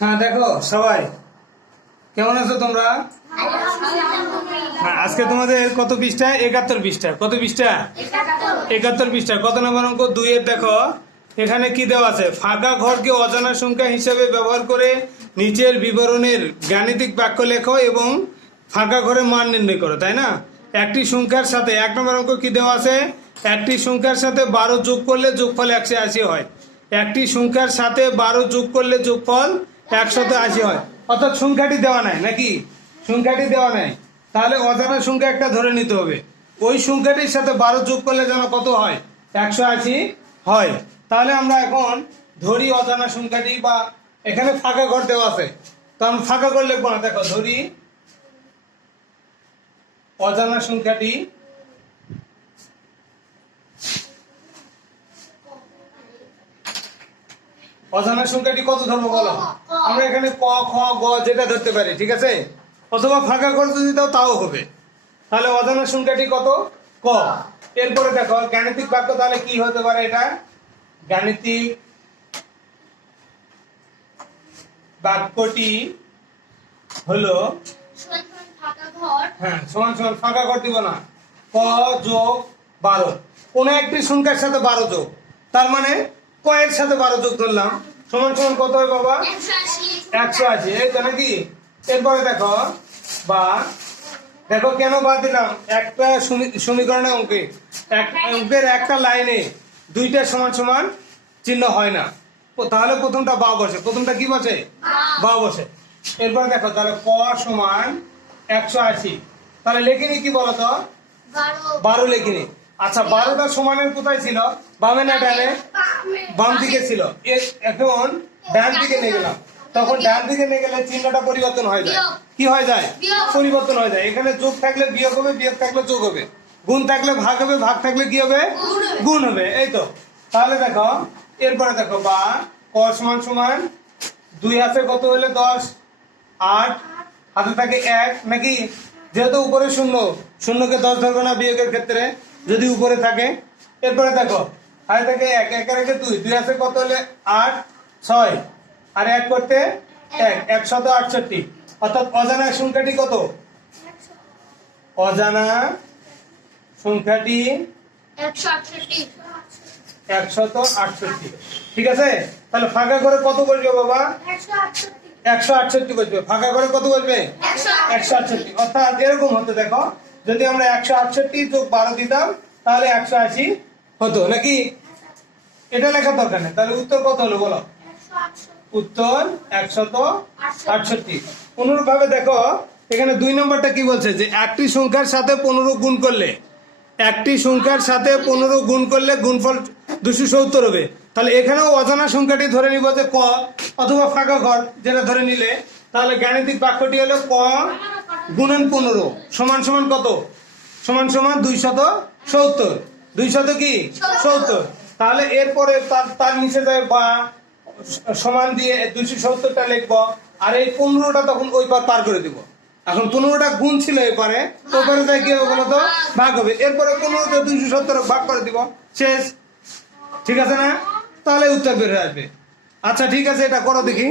হ্যাঁ দেখো, সবাই। কেমন আছো তোমরা? হ্যাঁ আজকে তোমাদের কত পৃষ্ঠা? একাত্তর পৃষ্ঠা। কত পৃষ্ঠা? একাত্তর পৃষ্ঠা। কত নম্বর অঙ্ক? দুইয়ের, দেখো। এখানে কি দেওয়া আছে? ফাঁকা ঘরকে অজানা সংখ্যা হিসেবে ব্যবহার করে নিচের বিবরণের গাণিতিক বাক্য লেখো এবং ফাঁকা ঘরে মান নির্ণয় করো, তাই না? একটি সংখ্যার সাথে, এক নম্বর অঙ্ক কি দেওয়া আছে? একটি সংখ্যার সাথে বারো যোগ করলে যোগফল একশো আশি হয়। একটি সংখ্যার সাথে বারো যোগ করলে যোগফল একশত আশি হয়। অর্থাৎ সংখ্যাটি দেওয়া নাই, নাকি? সংখ্যাটি দেওয়া নাই। তাহলে অজানা সংখ্যা একটা ধরে নিতে হবে। ওই সংখ্যাটির সাথে বারো যোগ করলে যেন কত হয়? একশো আশি হয়। তাহলে আমরা এখন ধরি অজানা সংখ্যাটি বা এখানে ফাঁকা ঘর দেওয়া আছে। তো আমরা ফাঁকা ঘর লিখব না, দেখো, ধরি অজানা সংখ্যাটি অজানা সংখ্যাটি কত ধরবো বলো? আমরা এখানে ক, খ, গ যেটা ধরতে পারি, ঠিক আছে? অথবা ফাঁকা ঘর যদি দাও, তাও হবে। তাহলে অজানা সংখ্যাটি কত? ক। এরপরে দেখো, গাণিতিক বাক্য তাহলে কি হতে পারে এটা? গাণিতিক বাক্যটি হলো হ্যাঁ সমান সমান, ফাঁকা ঘর দিব না। ক যোগ বারো। কোন একটি সংখ্যার সাথে বারো যোগ। তার মানে ক এর সাথে বারো যোগ ধরলাম সমান সমান কত হয় বাবা? একশো আশি। এই তো নাকি এরপরে দেখো বা দেখো কেন বাদ দিলাম? একটা সমী- সমীকরণে অঙ্কে। এক অঙ্কের একটা লাইনে দুইটা সমান সমান চিহ্ন হয় না। তাহলে প্রথমটা বা বসে। প্রথমটা কি বসে? বা। বসে। এরপরে দেখো তাহলে ক সমান একশো আশি। তাহলে লেখিনি কি বলতো? বারো। লেখিনি আচ্ছা বারোটা সমানের কোথায় ছিল? বামে না ডানে? বাম দিকে ছিল। এখন ডান দিকে নিয়ে গেলাম। তখন ডান দিকে নিয়ে গেলে চিহ্নটা পরিবর্তন হয়ে যায়। কি হয়ে যায়? পরিবর্তন হয়ে যায়। এখানে যোগ থাকলে বিয়োগ হবে বিয়োগ থাকলে যোগ হবে। গুণ থাকলে ভাগ হবে ভাগ থাকলে কি হবে। গুণ হবে। এই তো। তাহলে দেখো এরপরে দেখো বা ক সমান সমান? দুই হাতে কত হলে দশ? আট। হাতে থাকে এক নাকি? যেহেতু উপরে শূন্য শূন্যকে দশ ধরবো না বিয়োগের ক্ষেত্রে। যদি উপরে থাকে, এরপরে দেখো, হাতে থাকে এক একের একে দুই দুই হাতে কত হলে? আট, ছয়, আর এক করতে এক, একশত আটষট্টি। অর্থাৎ অজানা সংখ্যাটি কত? অজানা সংখ্যাটি একশত আটষট্টি। ঠিক আছে? তাহলে ফাঁকা করে কত বসবে বাবা? একশো আটষট্টি বসবে। ফাঁকা করে কত বসবে? একশো আটষট্টি। অর্থাৎ এরকম হতো দেখো যদি আমরা একশো আটষট্টি যোগ বারো দিতাম, তাহলে একশো আশি হতো, নাকি? এটা লেখার দরকার নেই। তাহলে উত্তর কত হলো বলো? উত্তর একশত আটষট্টি। অনুরূপ ভাবে দেখো, এখানে দুই নম্বরটা কি বলছে? যে একটি সংখ্যার সাথে পনেরো গুণ করলে, একটি সংখ্যার সাথে পনেরো গুণ করলে গুণফল দুশো সত্তর হবে। তাহলে এখানেও অজানা সংখ্যাটি ধরে নিব যে ক, অথবা ফাঁকা ঘর যেটা ধরে নিলে, তাহলে গাণিতিক বাক্যটি হলো ক গুণন পনেরো। সমান সমান কত? সমান সমান দুইশত সত্তর। দুইশত কি? সত্তর। তাহলে এরপরে তার তার নিচে যায় বা, সমান দিয়ে দুইশো সত্তরটা লিখব, আর এই পনেরোটা তখন ওই পার পার করে দিব। এখন পনেরোটা গুণ ছিল এপারে ওপারে যায় কি হবে বলতো? ভাগ হবে। এরপরে পনেরোটা দুইশো সত্তর ভাগ করে দিব। শেষ। ঠিক আছে না? তাহলে উত্তর বের হয়ে আসবে। আচ্ছা ঠিক আছে, এটা করো দেখি।